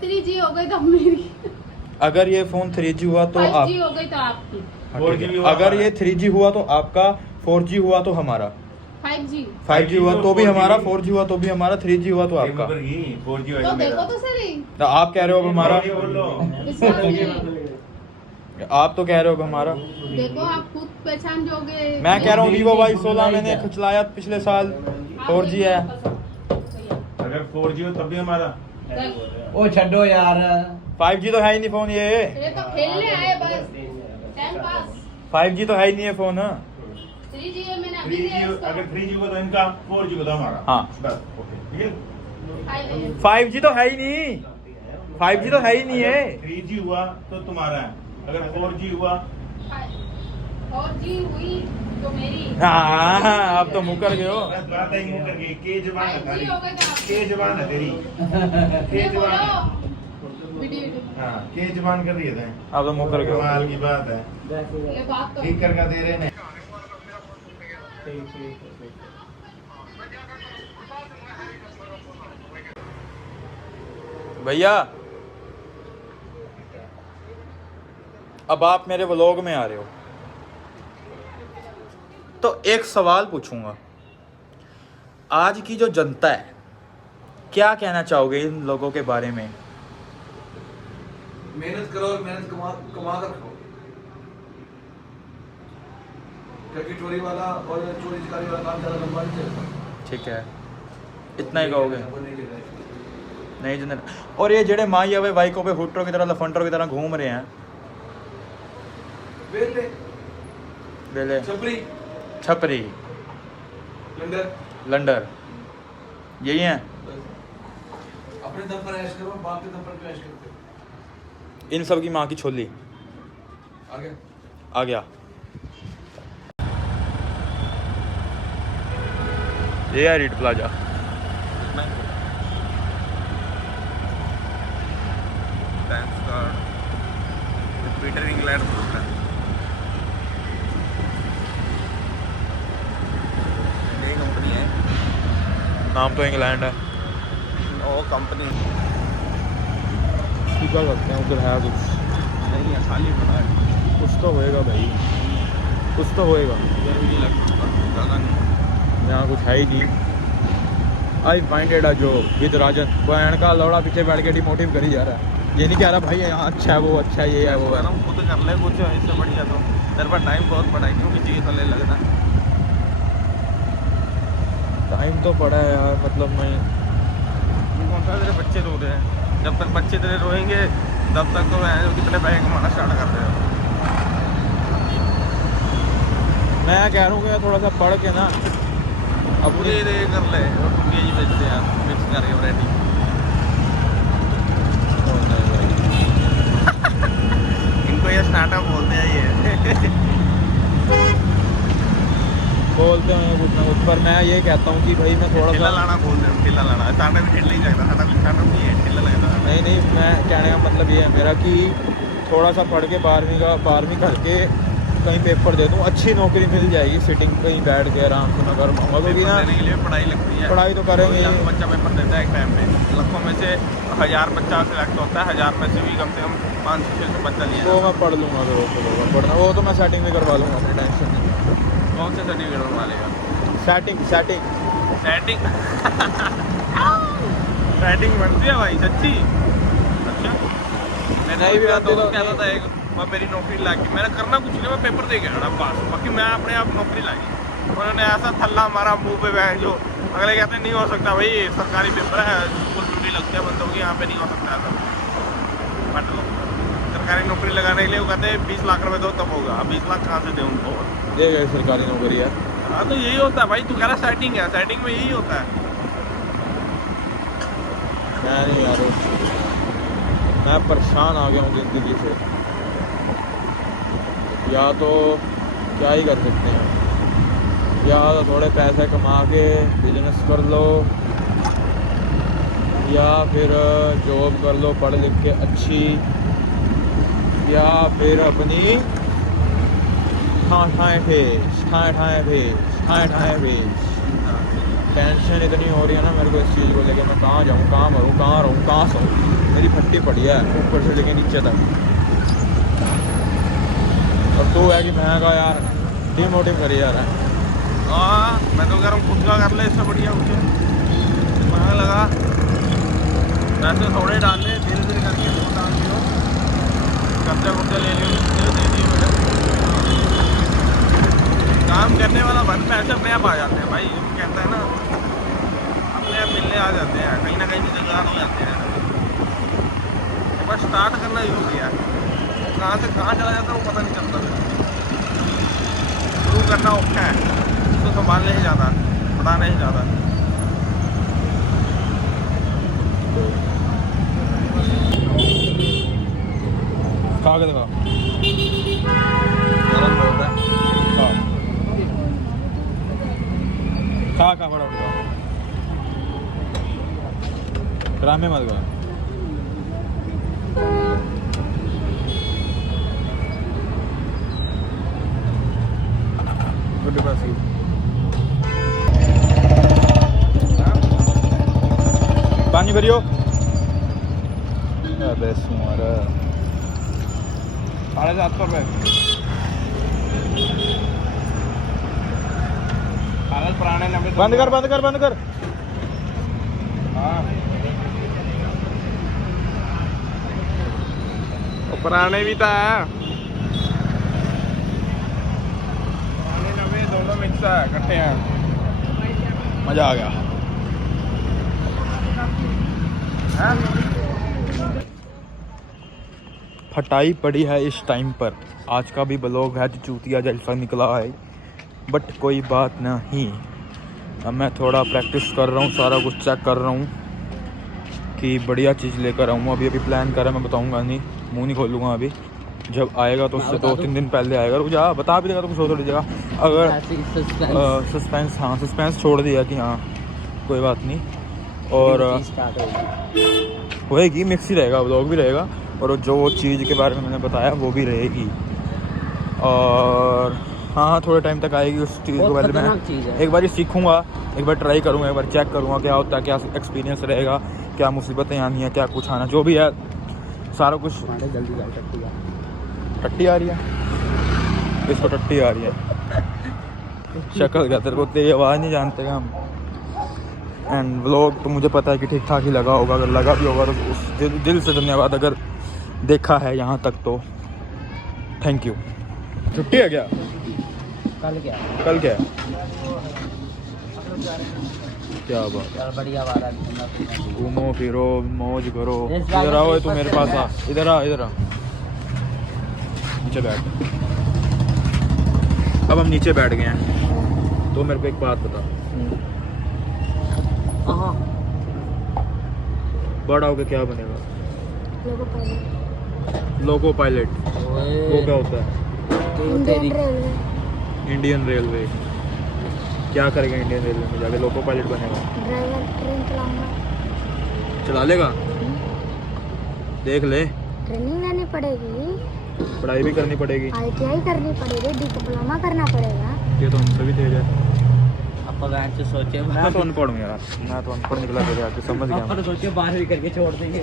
3G हो गई तो मेरी, अगर ये फोन 3G हुआ तो 5G हो गई तो आपकी, 4G भी हुआ अगर हमारा। ये 3G हुआ तो आपका, 4G हुआ तो हमारा, 5G 5G हुआ तो भी 4G हमारा, 4G हुआ तो भी हमारा, 3G हुआ तो आपका। 4G तो होएगा देखो मेरा। तो सही, तो आप कह रहे हो अब हमारा, बोलो। विश्वास नहीं, आप तो कह रहे हो अब हमारा। देखो आप खुद पहचान जोगे। मैं कह रहा हूँ Vivo Y16 मैंने चलाया पिछले साल, 4G है। अगर 4G हो तब भी हमारा। ओ छड्डो यार 5G तो है ही नहीं फोन ये, ये तो खेलने आए बस, टाइम पास। 5G तो है ही नहीं है फोन। 3G है, मैंने अभी 3G लिया इसको। अगर 3G होगा तो इनका, 4G होगा तो हमारा। हाँ। बस ओके ठीक है। 5G तो है ही नहीं, 5G तो है ही नहीं है। 3G हुआ तो तुम्हारा है, अगर 4G हुआ 4G हुई तो मेरी। हाँ अब तो मुकर गए हो। बस बात है यूं करके के जबान है 5G तारी, हो गई तो आपकी। के जबान है तेरी, के ये जबान है। बोलो वीडियो, हाँ के जबान कर रही है तैं। अब तो मुकर गए हो। कमाल की बात है, ये बात तो ठीक करके दे रहे हैं। भैया अब आप मेरे व्लॉग में आ रहे हो तो एक सवाल पूछूंगा, आज की जो जनता है क्या कहना चाहोगे इन लोगों के बारे में? मेहनत करो और मेहनत कमा कर खाओ, क्योंकि चोरी वाला और चोरी चकारी वाला काम ज़्यादा लंबा नहीं चलता। ठीक है, इतना ही कहोगे? वो नहीं चलेगा। नहीं जनरल। और ये जेड़े माँ या बाइकों पे हुटरों की तरह, लफंडरों की तरह घूम रहे हैं, वेले बेले छपरी छपरी लंडर लंडर यही हैं। अपने दम पर ऐश करो, बाप के दम पर क्यों ऐश करते हो? इन सब की माँ की छोली। आगे आ गया। ये है रीड प्लाजा। पीटर इंग्लैंड बोलता है, नई कंपनी है, नाम तो इंग्लैंड है। वो कंपनी क्या करते हैं उधर है कुछ? नहीं है, खाली पड़ा है। कुछ तो होएगा भाई, कुछ तो होएगा। इधर भी नहीं लगता, ज़्यादा नहीं। यहाँ कुछ है ही नहीं। I find it a job with Rajan. बहन का लौड़ा पीछे बैठ के डिमोटिव करी जा रहा है। ये नहीं कह रहा भाई यहाँ अच्छा है, वो अच्छा है, ये है, वो है। खुद कर ले कुछ, इससे बढ़िया तो तेरे पर टाइम बहुत पड़ा है, क्यों किसी के थले लगना। टाइम तो पड़ा है यार, मतलब मैं कौन सा तेरे बच्चे रो रहे हैं, जब तक बच्चे तेरे रोएंगे तब तक तो मैं कितने पैसे कमाना स्टार्ट कर रहे हो। मैं कह रहा हूँ कि थोड़ा सा पढ़ के ना अब पूरे ये कर ले और टुकिया जी बेचते हैं मिक्स करके वैरायटी। इनको ये स्टार्टअप बोलते हैं ये। बोलते हैं कुछ ना कुछ, पर मैं ये कहता हूँ कि भाई मैं थोड़ा ठेला सा लाना बोलते हैं, ठेला लाना स्टार्टअप भी ठेला ही लगता, स्टार्टअप नहीं है, ठेला लगता है। नहीं मैं कहने का मतलब ये है मेरा कि थोड़ा सा पढ़ के 12वीं करके कहीं पेपर दे दूँ, अच्छी नौकरी मिल जाएगी, सिटिंग कहीं बैठ के आराम से मैं कर पाऊँगा, क्योंकि ना देने के लिए पढ़ाई लगती है। पढ़ाई तो करेंगे ही। लाखों बच्चा पेपर देता है एक टाइम पे, लाखों में से 1000 बच्चा सिलेक्ट होता है, 1000 में से भी कम 500-600 बच्चा लिया वो जाता है। मैं पढ़ लूँगा, तो होगा पढ़ना, वो तो मैं सेटिंग भी करवा लूँगा, अपनी टेंशन नहीं। कौन से सर्टिफिकेट बनवा लेगा? सेटिंग सेटिंग सेटिंग बनती है भाई सच्ची? अच्छा मैंने नहीं भी भी बनती तो कहता था एक, मैं मेरी नौकरी लागी, मैंने करना कुछ नहीं, मैं पेपर दे के आना पास, बाकी मैं अपने आप नौकरी लागी। उन्होंने ऐसा थल्ला हमारा मुंह पे बैठ, जो अगले कहते नहीं हो सकता भाई, सरकारी पेपर है, स्कूल ड्यूटी लगती है बंदों की, यहाँ पे नहीं हो सकता ऐसा। बट लो सरकारी नौकरी लगाने के लिए वो कहते हैं 20 लाख रुपए दो तब होगा। 20 लाख कहाँ से दे उनको? दे गए सरकारी नौकरी है। हाँ तो यही होता है भाई, तू कह रहा सेटिंग है, सेटिंग में यही होता है। मैं नहीं यार, मैं परेशान आ गया हूँ ज़िंदगी से। या तो क्या ही कर सकते हैं, या तो थोड़े पैसे कमा के बिजनेस कर लो, या फिर जॉब कर लो पढ़ लिख के अच्छी, या फिर अपनी ठाए भेज। टेंशन इतनी हो रही है ना मेरे को इस चीज़ को लेके, मैं कहाँ जाऊँ, कहाँ मरूँ, कहाँ रहूँ, कहाँ सोऊँ। मेरी फट्टी पड़ी है ऊपर से लेके नीचे तक। और तो है कि महंगा यार डिमोटिव करे यार। हाँ मैं तो कह रहा हूँ खुद का कर ले, इससे बढ़िया मुझे महंगा लगा। पैसे थोड़े डाल ले, धीरे धीरे करके वो डाल दियो, कर्जा वर्जा ले लियो, दे दियो। काम करने वाला बंद, पैसे अपने आप आ जाते हैं भाई। कहता है ना अपने आप मिलने आ जाते हैं, कहीं ना कहीं जुगाड़ हो जाते हैं। बस स्टार्ट करना जरूरी है, कहाँ से कहाँ चला जाता है वो पता नहीं चलता। शुरू करना औखा है, उसको संभालने ही ज़्यादा, पढ़ाना ही ज़्यादा। खा के दिखा। गरम बहुत है। खा बड़ा बड़ा ड्रामे मत कर। पानी भरियो। अबे सुमारा 750 रुपये। कागज पुराने 90। बंद कर बंद कर बंद कर। हाँ पुराने भी था, पुराने 90 दोनों मिक्स है, इकट्ठे हैं। मजा आ गया। फटाई पड़ी है इस टाइम पर। आज का भी ब्लॉग है चूतिया जैसा निकला है, बट कोई बात नहीं। अब मैं थोड़ा प्रैक्टिस कर रहा हूँ, सारा कुछ चेक कर रहा हूँ कि बढ़िया चीज़ लेकर आऊँ। अभी प्लान कर रहा, मैं बताऊँगा नहीं, मुँह नहीं खोलूँगा अभी। जब आएगा तो उससे 2-3 दिन पहले आएगा। रुक जा, बता भी देगा तो कुछ हो थोड़ी जगह। अगर सस्पेंस, हाँ सस्पेंस छोड़ दिया कि हाँ कोई बात नहीं। और होएगी, मिक्स ही रहेगा, ब्लॉग भी रहेगा और जो चीज़ के बारे में मैंने बताया वो भी रहेगी। और हाँ थोड़े टाइम तक आएगी उस चीज़ के बारे में। एक बार सीखूँगा, एक बार ट्राई करूँगा, एक बार चेक करूँगा क्या होता है, क्या एक्सपीरियंस रहेगा, क्या मुसीबतें आनी है, क्या कुछ आना, जो भी है सारा कुछ। जल्दी टट्टी आ रही है, इसको टट्टी आ रही है। शक्ल क्या तेरे को, तेरी आवाज़ नहीं जानते क्या हम। एंड व्लॉग तो मुझे पता है कि ठीक ठाक ही लगा होगा, अगर लगा भी होगा तो उस दिल से धन्यवाद। अगर देखा है यहाँ तक तो थैंक यू। छुट्टी है क्या? कल क्या है? क्या बात, बढ़िया बात है। घूमो फिरो मौज करो। इधर आओ, तू मेरे पास आ, इधर आ, इधर आ, नीचे बैठ। अब हम नीचे बैठ गए हैं तो मेरे को एक बात बता, बड़ा होकर क्या बनेगा? Loco pilot. वो क्या होता है? Indian railway. क्या करेगा इंडियन रेलवे में जाके? लोको पायलट बनेगा। ड्राइवर ट्रेन चलाऊंगा। चला लेगा? देख ले, ट्रेनिंग लेनी पड़ेगी, पढ़ाई भी करनी पड़ेगी, ITI करनी पड़ेगी, डिप्लोमा करना पड़ेगा। ये तो हमसे भी तेज है। अपन से सोचे मैं तो अनपढ़ हूँ यार, मैं तो अनपढ़ निकला तेरे आके, समझ गया। अपन सोचे 12वीं करके छोड़ देंगे।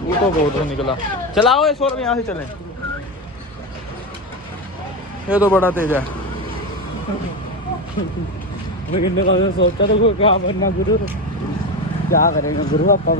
वो तो बहुत तो निकला। चलाओ इस और यहाँ से चलें। ये तो बड़ा तेज है। सोचा तो क्या बनना गुरु, क्या करेंगे गुरु अपन